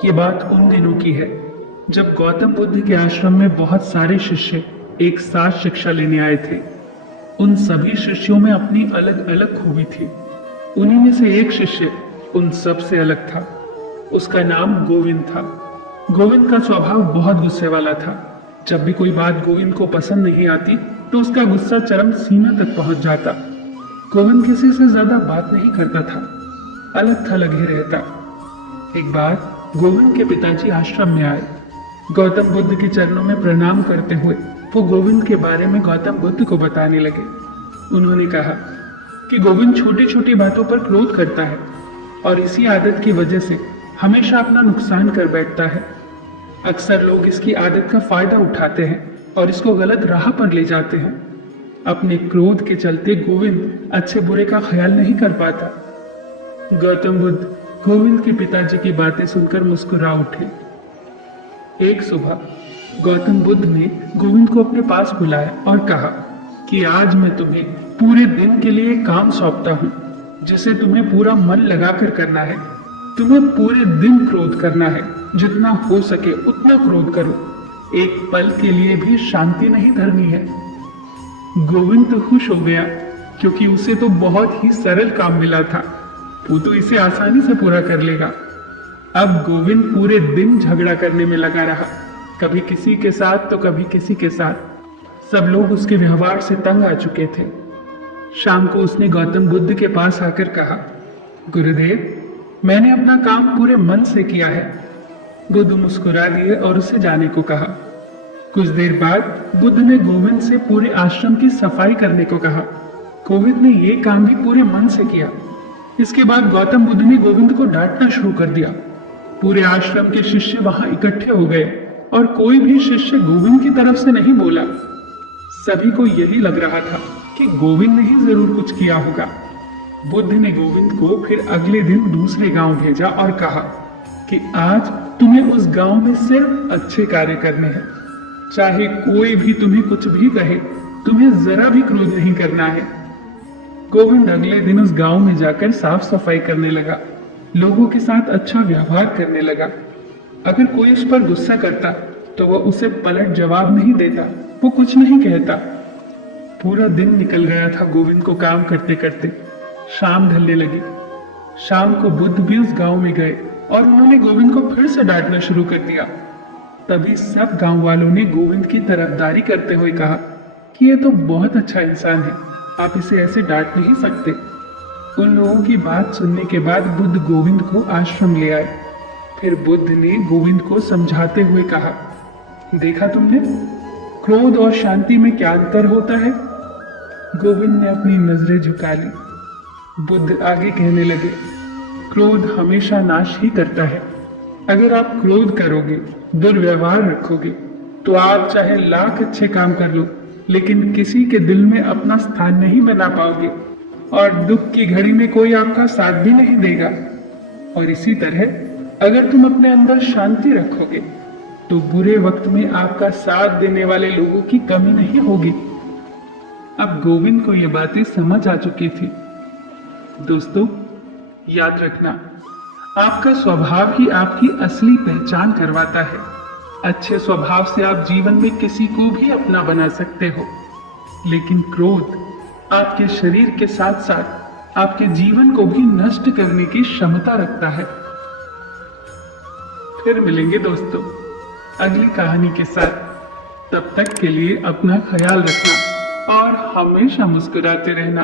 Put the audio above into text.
ये बात उन दिनों की है जब गौतम बुद्ध के आश्रम में बहुत सारे शिष्य एक साथ शिक्षा लेने आए थे। उन सभी शिष्यों में अपनी अलग अलग खूबी थी। उन्हीं में से एक शिष्य उन सब से अलग था। उसका नाम गोविंद था। गोविंद का स्वभाव बहुत गुस्से वाला था। जब भी कोई बात गोविंद को पसंद नहीं आती तो उसका गुस्सा चरम सीमा तक पहुंच जाता। गोविंद किसी से ज्यादा बात नहीं करता था, अलग थलग ही रहता। एक बार गोविंद के पिताजी आश्रम में आए। गौतम बुद्ध के चरणों में प्रणाम करते हुए वो गोविंद के बारे में गौतम बुद्ध को बताने लगे। उन्होंने कहा कि गोविंद छोटी छोटी बातों पर क्रोध करता है और इसी आदत की वजह से हमेशा अपना नुकसान कर बैठता है। अक्सर लोग इसकी आदत का फायदा उठाते हैं और इसको गलत राह पर ले जाते हैं। अपने क्रोध के चलते गोविंद अच्छे बुरे का ख्याल नहीं कर पाता। गौतम बुद्ध गोविंद के पिताजी की बातें सुनकर मुस्कुरा उठे। एक सुबह गौतम बुद्ध ने गोविंद को अपने पास बुलाया और कहा कि आज मैं तुम्हें पूरे दिन के लिए काम सौंपता हूँ जिसे तुम्हें पूरा मन लगाकर करना है। तुम्हें पूरे दिन क्रोध करना है, जितना हो सके उतना क्रोध करो। एक पल के लिए भी शांति नहीं धरनी है। गोविंद तो खुश हो गया क्योंकि उसे तो बहुत ही सरल काम मिला था। वो तो इसे आसानी से पूरा कर लेगा। अब गोविंद पूरे दिन झगड़ा करने में लगा रहा, कभी किसी के साथ तो कभी किसी के साथ। सब लोग उसके व्यवहार से तंग आ चुके थे। शाम को उसने गौतम बुद्ध के पास आकर कहा, गुरुदेव, मैंने अपना काम पूरे मन से किया है। बुद्ध मुस्कुरा दिए और उसे जाने को कहा। कुछ देर बाद बुद्ध ने गोविंद से पूरे आश्रम की सफाई करने को कहा। गोविंद ने ये काम भी पूरे मन से किया। इसके बाद गौतम बुद्ध ने गोविंद को डांटना शुरू कर दिया। पूरे आश्रम के शिष्य वहां इकट्ठे हो गए और कोई भी शिष्य गोविंद की तरफ से नहीं बोला। सभी को यही लग रहा था कि गोविंद ने ही जरूर कुछ किया होगा। बुद्ध ने गोविंद को फिर अगले दिन दूसरे गांव भेजा और कहा कि आज तुम्हें उस गांव में सिर्फ अच्छे कार्य करने हैं। चाहे कोई भी तुम्हें कुछ भी कहे, तुम्हें जरा भी क्रोध नहीं करना है। गोविंद अगले दिन उस गांव में जाकर साफ सफाई करने लगा, लोगों के साथ अच्छा व्यवहार करने लगा। अगर कोई उस पर गुस्सा करता तो वह उसे पलट जवाब नहीं देता, वो कुछ नहीं कहता। पूरा दिन निकल गया था गोविंद को काम करते करते। शाम ढलने लगी। शाम को बुद्ध भी उस गांव में गए और उन्होंने गोविंद को फिर से डांटना शुरू कर दिया। तभी सब गांव वालों ने गोविंद की तरफदारी करते हुए कहा कि ये तो बहुत अच्छा इंसान है, आप इसे ऐसे डांट नहीं सकते। उन लोगों की बात सुनने के बाद बुद्ध गोविंद को आश्रम ले आए। फिर बुद्ध ने गोविंद को समझाते हुए कहा, देखा तुमने, क्रोध और शांति में क्या अंतर होता है। गोविंद ने अपनी नजरें झुका ली। बुद्ध आगे कहने लगे, क्रोध हमेशा नाश ही करता है। अगर आप क्रोध करोगे, दुर्व्यवहार रखोगे, तो आप चाहे लाख अच्छे काम कर लो, लेकिन किसी के दिल में अपना स्थान नहीं बना पाओगे और दुख की घड़ी में कोई आपका साथ भी नहीं देगा। और इसी तरह अगर तुम अपने अंदर शांति रखोगे तो बुरे वक्त में आपका साथ देने वाले लोगों की कमी नहीं होगी। अब गोविंद को ये बातें समझ आ चुकी थी। दोस्तों, याद रखना, आपका स्वभाव ही आपकी असली पहचान करवाता है। अच्छे स्वभाव से आप जीवन में किसी को भी अपना बना सकते हो, लेकिन क्रोध आपके शरीर के साथ साथ आपके जीवन को भी नष्ट करने की क्षमता रखता है। फिर मिलेंगे दोस्तों अगली कहानी के साथ। तब तक के लिए अपना ख्याल रखना और हमेशा मुस्कुराते रहना।